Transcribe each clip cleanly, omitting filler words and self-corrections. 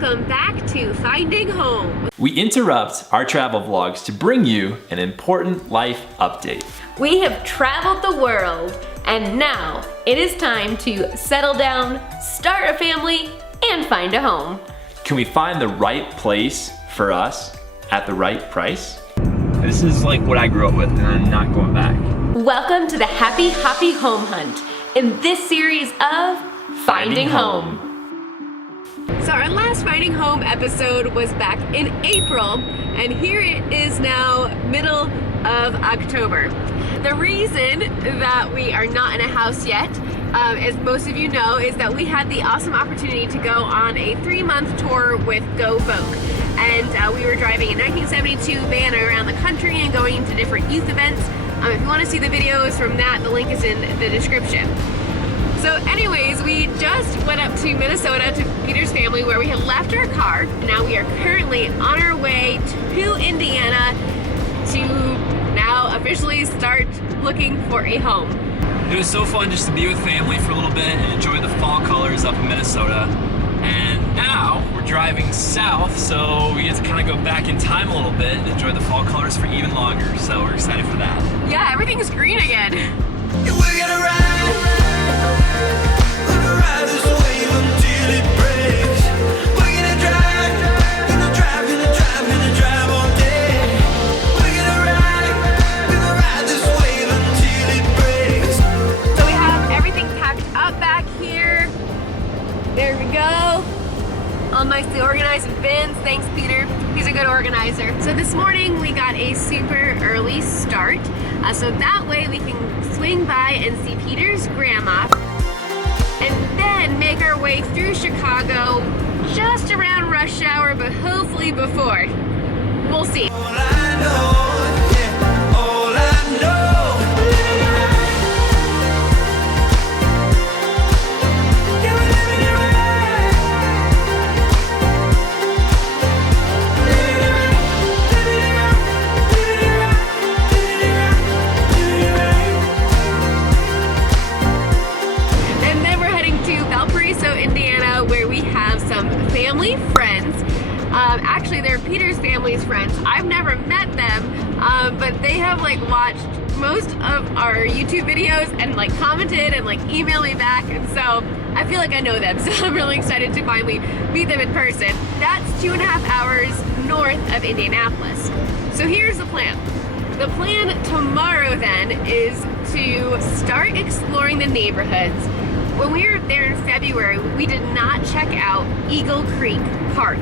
welcome back to Finding Home. We interrupt our travel vlogs to bring you an important life update. We have traveled the world, and now it is time to settle down, start a family, and find a home. Can we find the right place for us at the right price? This is like what I grew up with, and I'm not going back. Welcome to the Happy Hoppe Home Hunt in this series of Finding Home. So our last Finding Home episode was back in April, and here it is now middle of October. The reason that we are not in a house yet, as most of you know, is that we had the awesome opportunity to go on a 3-month tour with Go Vogue. And we were driving a 1972 van around the country and going to different youth events. If you want to see the videos from that, the link is in the description. So anyways, we just went up to Minnesota to Peter's family where we had left our car. Now we are currently on our way to Indiana to now officially start looking for a home. It was so fun just to be with family for a little bit and enjoy the fall colors up in Minnesota. And now we're driving south, so we get to kind of go back in time a little bit and enjoy the fall colors for even longer. So we're excited for that. Yeah, everything's green again. We're gonna ride this wave until it breaks. We're gonna drive all day. We're gonna ride this wave until it breaks. So we have everything packed up back here. There we go. All nicely organized in bins. Thanks, Peter. He's a good organizer. So this morning we got a super early start. So that way we can swing by and see Peter's grandma and then make our way through Chicago just around rush hour, but hopefully before. We'll see. All I know, yeah, all I know. Indiana, where we have some family friends. Actually, they're Peter's family's friends. I've never met them, but they have like watched most of our YouTube videos and like commented and like emailed me back, and so I feel like I know them. So I'm really excited to finally meet them in person. That's 2.5 hours north of Indianapolis. So here's the plan. The plan tomorrow then is to start exploring the neighborhoods. When we were there in February, we did not check out Eagle Creek Park.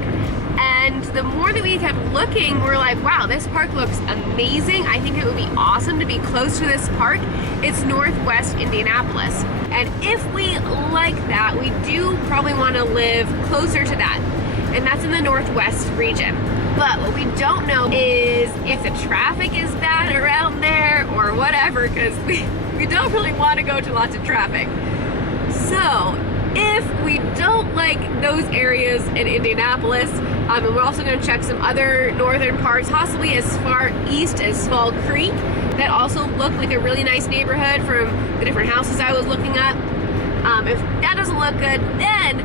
And the more that we kept looking, we're like, wow, this park looks amazing. I think it would be awesome to be close to this park. It's northwest Indianapolis. And if we like that, we do probably want to live closer to that. And that's in the northwest region. But what we don't know is if the traffic is bad around there or whatever, because we don't really want to go to lots of traffic. So, if we don't like those areas in Indianapolis, and we're also going to check some other northern parts, possibly as far east as Fall Creek, that also look like a really nice neighborhood from the different houses I was looking up. If that doesn't look good, then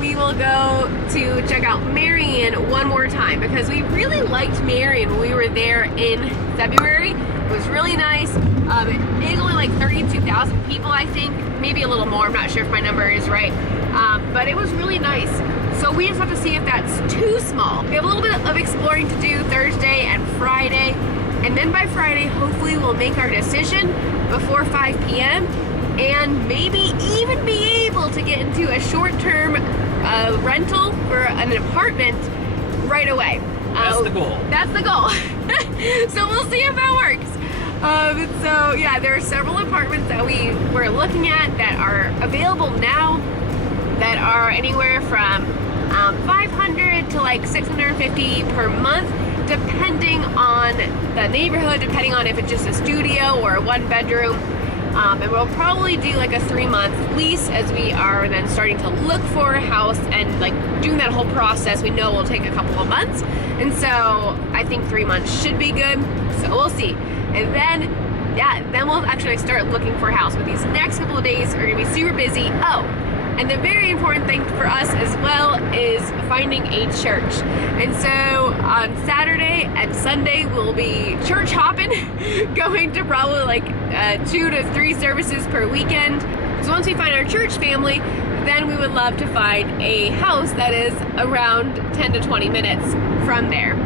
we will go to check out Marion one more time, because we really liked Marion when we were there in February. It was really nice. It is only like 32,000 people, I think. Maybe a little more, I'm not sure if my number is right. But it was really nice. So we just have to see if that's too small. We have a little bit of exploring to do Thursday and Friday. And then by Friday, hopefully we'll make our decision before 5 p.m. and maybe even be able to get into a short-term rental for an apartment right away. That's the goal. That's the goal. So we'll see if that works. So yeah, there are several apartments that we were looking at that are available now that are anywhere from $500 to like $650 per month, depending on the neighborhood, depending on if it's just a studio or a 1-bedroom. And we'll probably do like a 3-month lease as we are then starting to look for a house, and like doing that whole process we know will take a couple of months. And so I think 3 months should be good. So we'll see. And then, yeah, then we'll actually start looking for a house. But these next couple of days are gonna be super busy. Oh, And the very important thing for us as well is finding a church. And so on Saturday and Sunday, we'll be church hopping, going to probably like 2 to 3 services per weekend. So once we find our church family, then we would love to find a house that is around 10 to 20 minutes from there.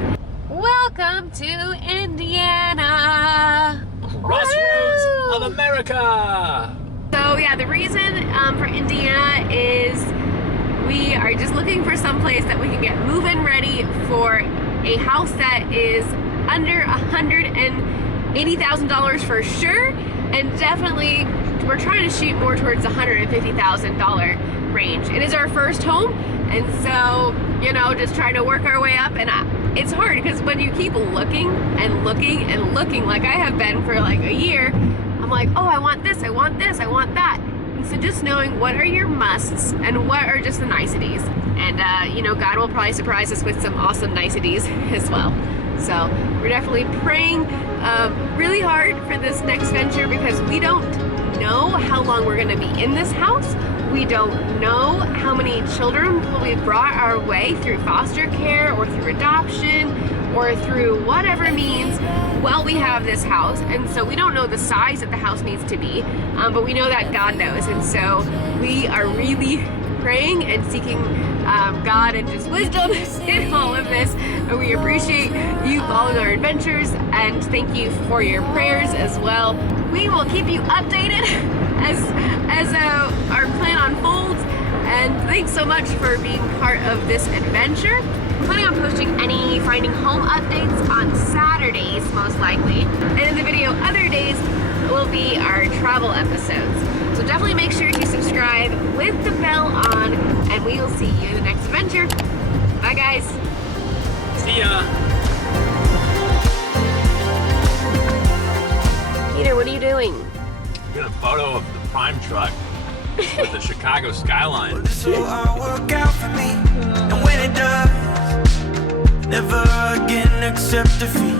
Welcome to Indiana! Crossroads of America! So yeah, the reason for Indiana is we are just looking for some place that we can get move-in ready for a house that is under $180,000 for sure, and definitely we're trying to shoot more towards the $150,000 range. It is our first home, and so, you know, just trying to work our way up. And it's hard because when you keep looking and looking and looking, like I have been for like a year, I'm like, oh, I want this, I want this, I want that. And so just knowing what are your musts and what are just the niceties. And, you know, God will probably surprise us with some awesome niceties as well. So we're definitely praying really hard for this next venture because we don't know how long we're going to be in this house. We don't know how many children will be brought our way through foster care or through adoption or through whatever means while we have this house. And so we don't know the size that the house needs to be, but we know that God knows. And so we are really praying and seeking God and just wisdom in all of this. And we appreciate you following our adventures, and thank you for your prayers as well. We will keep you updated as our plan unfolds, and thanks so much for being part of this adventure. I'm planning on posting any finding home updates on Saturdays, most likely, and in the video other days will be our travel episodes. So definitely make sure to subscribe with the bell on, and we will see you in the next adventure. Bye guys. See ya. Peter, what are you doing? Get a photo of the prime truck with the Chicago skyline. This will all work out for me, and when it does, never again accept defeat.